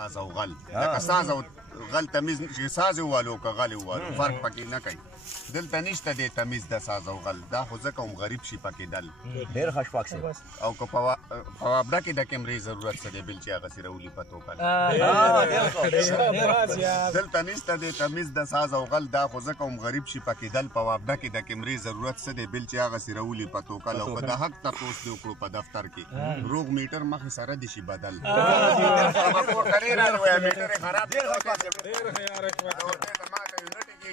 ساز او غل لکه ساز او غل تمیز چې ساز یې ووالو که غل یې ووالو فرق پکې نه کوي دلته نشته دی تمیز د ساز او غل دا خو ځکه هم غریب شي پکې دل ډېر ښه اشفاق صاحب او که په وابډه کې د کیمرې ضرورت څه دی بل چې هغسې راولي په توکل دلته نشته دی تمیز د ساز او غل دا خو ځکه هم غریب شي پکې دل په وابډه کې د کیمرې ضرورت څه دی بل چې هغسې راولي په توکل او که د حق تپوس دې وکړو په دفتر کې روغ میټر مخې سره دې شي بدل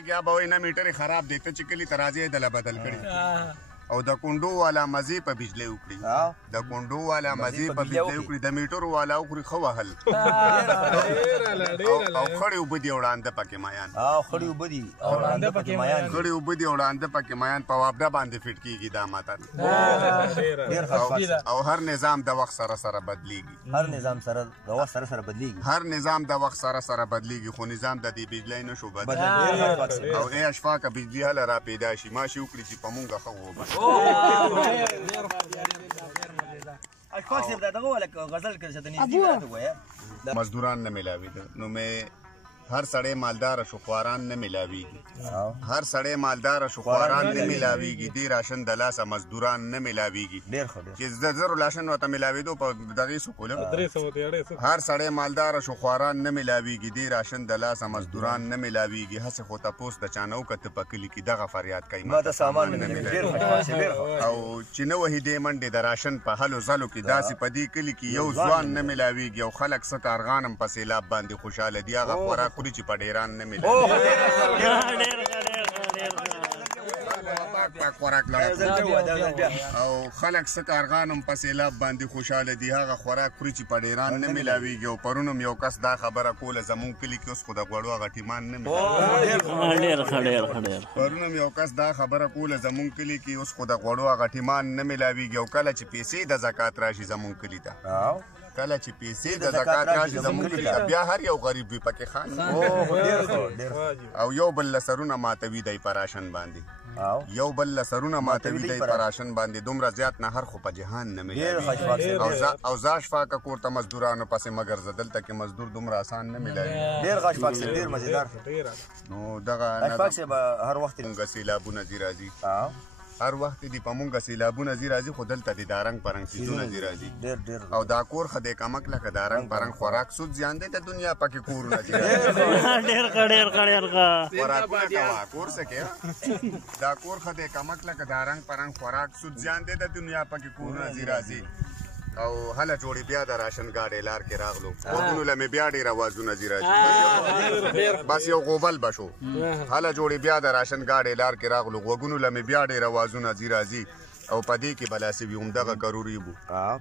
یا به وایي نه میټر یې خراب دی ته چې کلي ته راځې یې دله بدل کړي او د کونډو والا مزې په بجلی وکړي د کونډو والا مزې په بجلی وکړي د میټرو والا وکړي ښه وهل او خړې اوبه دي وړانده پکې مایان خړې اوبه دي وړانده پکې مایان خړې اوبه دي وړانده پکې مایان په وابډه باندې فټ کېږي دا متن او هر نظام د وخت سره سره بدلیږي هر نظام سره د وخت سره سره بدلیږي هر نظام د وخت سره سره بدلیږي خو نظام د دې بجلی نه شو بدل او ای اشفاق بجلی هله را پیدا شي ماشي وکړي چې په مونږ ښه وبه اشفاق صاحب دا دغه والا غزل که څه د نږدې راته ووایه مزدوران نه میلاوېده نو مې هر سړی مالداره شو خواران نه میلاویږي هر سړی مالداره شو خواران نه میلاویږي دې راشن د لاسه مزدوران نه میلاویږي چې د زرو راشن ورته میلاوېدو په دغې سکول هر سړی مالداره شو خواران نه میلاویږي دې راشن د لاسه مزدوران نه میلاویږي هسې خو تپوس د چا نه وکته په کلي کې دغه فریاد کوي ما ته سامان نه میلاوي او چې نه وهي دې منډې د راشن په هلو ځلو کې داسې په دې کلي کې یو ځوان نه میلاویږي او خلک څه کارغان هم په سیلاب باندې خوشحاله دي هغه خوراک خوري چې په ډیران نه میلاوي او خلک څه کارغان هم په سیلاب باندې خوشحاله دي هغه خوراک خوري چې په ډیران نه میلاویږي او پرون هم یو کس دا خبره کوله زمونږ کلي کې اوس خو د غوړو هغه ټیمان نه میلاوي پرون هم یو کس دا خبره کوله زمونږ کلي کې اوس خو د غوړو هغه ټیمان نه میلاویږي او کله چې پیسې د زکات راشي زمونږ کلي ته کله چې پیسې د زکات راشي زمونږ کلي ته بیا هر یو غریب وي پکې خان او یو بل له سرونه ماتوي دی په راشن باندې یو بل له سرونه ماتوي دی په راشن باندې دومره زیات نه هر خو په جهان نه میلاوي او زه اشفاقه کور ته مزدورانو پسې مګر زه دلته کې مزدور دومره آسان نه میلاوي ډېر ښه اشفاق صاحب ډېر مزېدار نو دغه اشفاق صاحب هر وخت مونږه سیلابونه ځي راځي هر وخت دي په مونږه سیلابونه ځي راځي خو دلته دي دا رنګ پرنګ څیزونه ځي راځي او دا کور ښه دی کمک لکه دا رنګ پرنګ خوراک سود زیان دی د دنیا پکې کورونه ځي خوراکونه کوه کور څه کې دا کور ښه دی کمک لکه دا رنګ پرنګ خوراک سود زیان دی د دنیا پکې کورونه ځي راځي او هله جوړې بیا د راشن ګاډۍ لار کې راغلو وګونو له مې بیا ډېر اوازونه ځي راځي بس یو غوبل به شو هله جوړې بیا د راشن ګاډۍ لار کې راغلو وګونو له مې بیا ډېر اوازونه ځي راځي او په دې کې بلاسې وي همدغه کروري بو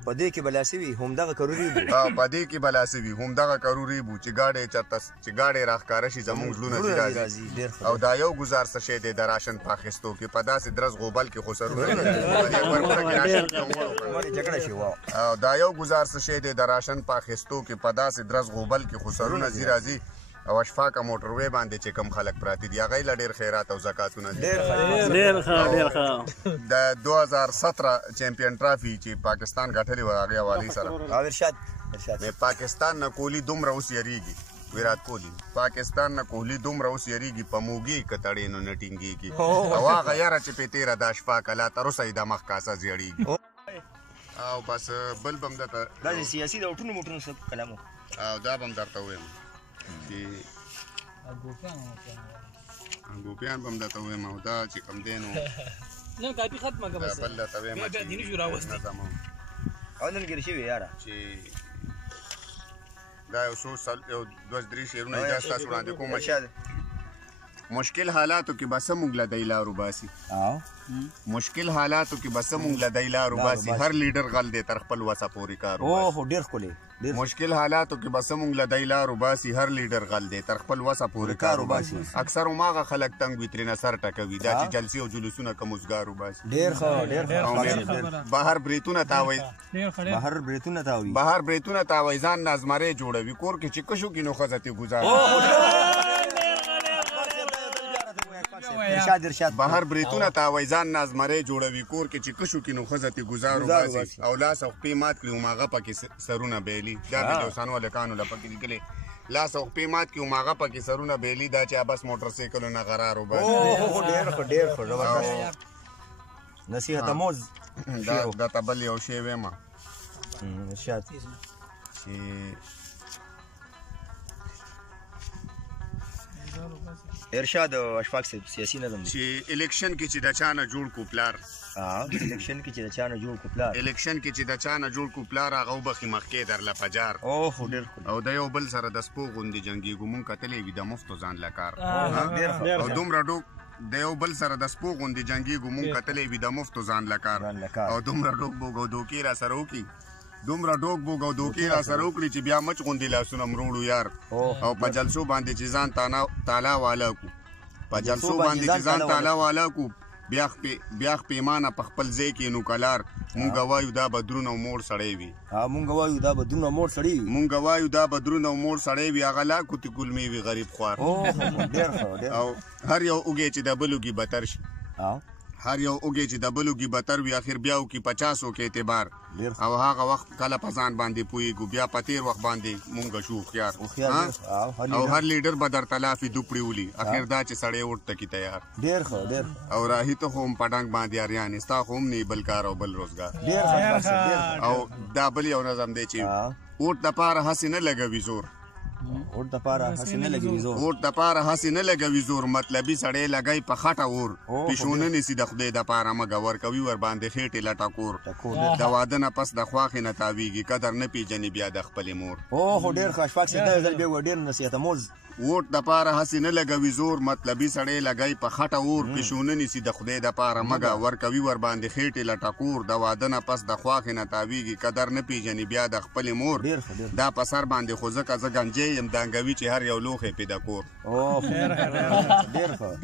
په دې کې بلاسې وي همدغه کروري بو په دې کې بلاسې وي همدغه کروري بو چې ګاډۍ چېرته چې ګاډۍ راښکاره شي زمونږ زړونه ځي راځي او دا یو ګزار څه شی دی د راشن په اخیستو کې په داسې درز غوبل کې خو سرونه او دا یو گزار څه شی دی د راشن په اخیستو کې په داسې درز غوبل کې خو سرونه ځي راځي او اشفاقه موټروې باندې چې کم خلک پراته دي هغوی له ډېر خیرات او زکاتونه دي د 2017 چمپیون ټرافي چې پاکستان ګټلې وه هغې حوالې سره پاکستان نه کوهلي دومره اوس یریږي ویرات کوهلي پاکستان نه کوهلي دومره اوس یریږي په موږي که تړې نو نه ټینګېږي او هغه یاره چې پې تېره د اشفاقه لا تر اوسه یې د مخ کاسه زیړېږي او بس بل به هم درته داسې سیاسي د اوټونو موټونو څه کلام و او دا به هم درته ووایم چې ګوپیان به هم درته ووایم او دا چې کوم دی نو نن کاپي ختمه که بس بل درته ووایم بیا دیني شو راوستي نظم او نن ګیرې شوي یاره چې دا یو څو یو دوه درې شعرونه دا ستاسو وړاندې کوم مشکل حالاتو کې به څه موږ له دی لارو باسي مشکل حالاتو کې به څه موږ له دی لارو باسي هر لیډر غل دی تر خپل وسه پورې کار ډېر ښکلی مشکل حالاتو کې به څه موږ له دی لارو باسي هر لیډر غل دی تر خپل وسه پورې کار وباسي اکثر هماغه خلک تنګ وي ترېنه سر ټکوي دا چې جلسې او جلوسونه که مزګار وباسي ډېر ښه بهر بریتونه تاوی بهر بریتونه تاوی ځان نازمرې جوړوي کور کې چې کشو کې نو ښځه تې ګزار ارشاد بهر بریتونه تاوی ځان نازمری جوړوي کور کې چې کشو کې نو ښځه تې ګزار وباسي او لاس او خپې مات کړي هماغه پکې سرونه بیلي دا مې دوستانو هلکانو له پکې لیکلې لاس او خپې مات کړي هماغه پکې سرونه بیلي دا چې بس موټر سایکلونه غرار وباسي ډېر ښه زبردست نصیحت آموز دا ته بل یو شی ویمه ارشاد چې ارشاد اشفاق صاحب سیاسي نظم چې الیکشن کې چې د چا نه جوړ کو پلار الیکشن کې چې د چا نه جوړ کو پلار الیکشن کې چې د چا نه جوړ کو پلار هغه وبخي مخکې درله پجار ډېر او د یو بل سره د سپو غوندې جنګېږو مونږ کتلی وي د مفتو ځان له کار او دومره ډوک د یو بل سره د سپو غوندې جنګېږو مونږ کتلی وي د مفتو ځان له کار او دومره ډوک بوګ او دوکې را سره وکړي دومره ډوک بوګ او دوکې را سره وکړي چې بیا مچ غوندې لاسونه مروړو یار او په جلسو باندې چې ځان تالا والا کو په جلسو باندې چې ځان تالا والا کو بیا پیمانه په خپل ځای کې نو کلار مونږ وایو دا بدرون او مور سړی وي مونږ وایو دا بدرون او مور سړی وي مونږ وایو دا بدرون او مور سړی وي هغه لا کوتي کلمې وي غریب خوار او هر یو اوږې چې د بل اوږې بتر شي هر یو اوږې چې د بل اوږې بتر وي اخر بیا وکړي 50 کې اعتبار او هغه وخت کله په ځان باندې پوهېږو بیا په تېر وخت باندې مونږ شو هوښیار او هر لیډر به درته لافي دوپړې ولي اخر دا چې سړی اوټ ته کې تیار ډېر ښه او راهي ته خو هم په ډنګ باندې اریان ستا خو هم نه بل کار او بل روزګار او دا بل یو نظم دی چې اوټ دپاره هسې نه لګوي زور اوټ دپاره هسې نه لګوي زور اوټ دپاره هسې نه لګوي زور مطلبي سړی لګی په خټه اور پیشونه نیسي د خدای دپاره مګه ورکوي ورباندې خېټې لټه کور د واده نه پس د خواښې نه تاویږي قدر نه پیژني بیا د خپلې مور ډېر ښه اشفاق صاحب دا ځل بیا ډېر نصیحت آموز اوټ دپاره هسې نه لګوي زور مطلبي سړی لګی په خټه اور پیشونه نیسي د خدای دپاره مګه ورکوي ورباندې خېټې لټه کور د واده نه پس د خواښې نه تاویږي قدر نه پیژني بیا د خپلې مور دا په سر باندې خو ځکه زه ګنجی یم دانګوي چې هر یو لوښی پې د کور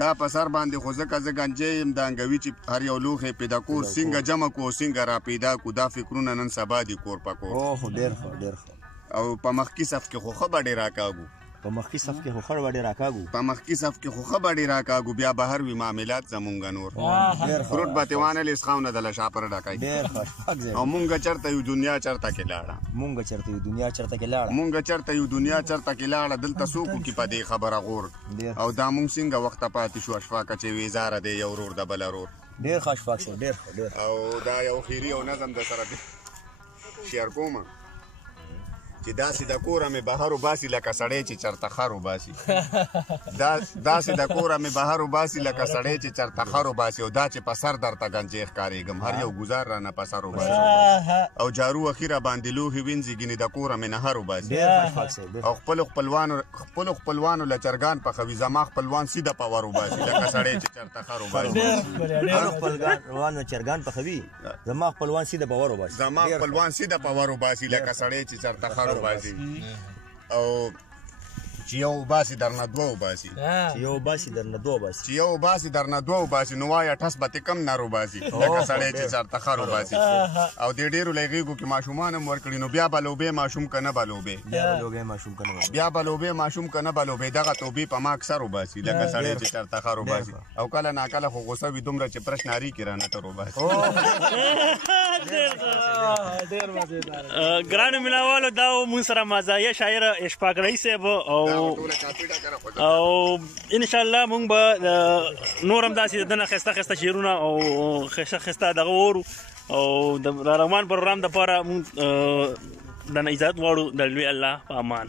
دا په سر باندې خو ځکه زه ګنجی یم دانګوي چې هر یو لوښی پې د کور څنګه جمع کو څنګه را پیدا کو دا فکرونه نن سبا دي کور په کور او په مخکې صف کې خو ښه به ډېر راکاږو په مخکې صف کې خو ښه به ډېر راکاږو په مخکې صف کې خو ښه به ډېر راکاږو بیا بهر وي معاملات زمونږ نور فروټ به تې وانه لیس خاونه د لشاپر ډکای او مونږ چېرته یو دنیا چېرته کې لاړه مونږ چېرته یو دنیا چېرته کې لاړه مونږ چېرته یو دنیا چېرته کې لاړه دلته څوک وکړي په دې خبره غور او دا مونږ څنګه وخته پاتې شو اشفاقه چې ویزاره دی یو ورور د بله رور ډېر ښه اشفاق صاحب ډېر او دا یو خیري او نظم د سره شیر کومه چې داسې د کوره مې بهر وباسي لکه سړی چې چېرته خر وباسي داسې د کوره مې بهر وباسي لکه سړی چې چېرته خر وباسي او دا چې په سر درته ګنجې ښکارېږم هر یو ګزار رانه په سر وباسي او جارو اخیره باندې لوښي وینځي ګینې د کوره مې نهر وباسي او خپلو خپلوانو له چرګان پخوي زما خپلوان سیده په ور وباسي لکه سړی چې چېرته خر وباسي خپلوانو چرګان پخوي زما خپلوان سیده په ور وباسي زما خپلوان سیده په ور وباسي لکه سړی چې چېرته خر وباسي او چې یو وباسي درنه دوه وباسي چې یو وباسي درنه دوه وباسي چې یو وباسي درنه دوه وباسي نو وایه ټس به تې کم نر وباسي لکه سړی چې چېرته خر وباسي او دې ډېرو لغېږو کې ماشومان هم ورکړي نو بیا به لوبې ماشوم که نه به لوبې بیا به لوبې ماشوم که نه به لوبې دغه توبې په ما اکثر وباسي لکه سړی چې چېرته خر وباسي او کله ناکله خو غوسه وي دومره چې پرش ناري کې رانه تر وباسي ګرانو مینوالو دا و مونږ سره مزاحیه شاعر اشفاق رحي صاحب او انشاءالله مونږ به نور هم داسې د ده نه ښایسته ښایسته شعرونه او ښایسته ښایسته دغه وورو او د رحمان پروګرام دپاره مونږ د نه اجازت غواړو د لوی الله په امان